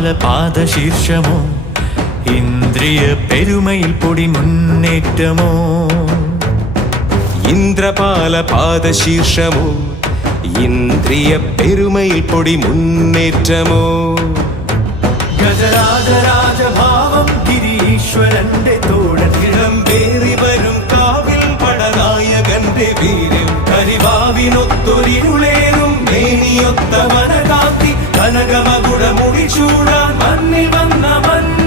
ഇന്ദ്രപാല പാദശീർഷമോ ഇന്ദ്രിയ പെരുമയിൽ പൊടി മുന്നേറ്റമോ ഇന്ദ്രപാല പാദശീർഷമോ ഇന്ദ്രിയ പെരുമയിൽ പൊടി മുന്നേറ്റമോ ഗജരാജരാജഭാവം ഗിരീശ്വരന്റെ തോഴൻ ഇളമ്പേറി വരും കാവിൽ പടനായകന്റെ വീര്യം കരിവാവിനൊത്തൊരിരുളേറും മേനിയൊത്ത മനകാത്തി കനകമകുട മുടിച്ചൂടാൻ മണ്ണിൽ വന്ന മണ്ണ്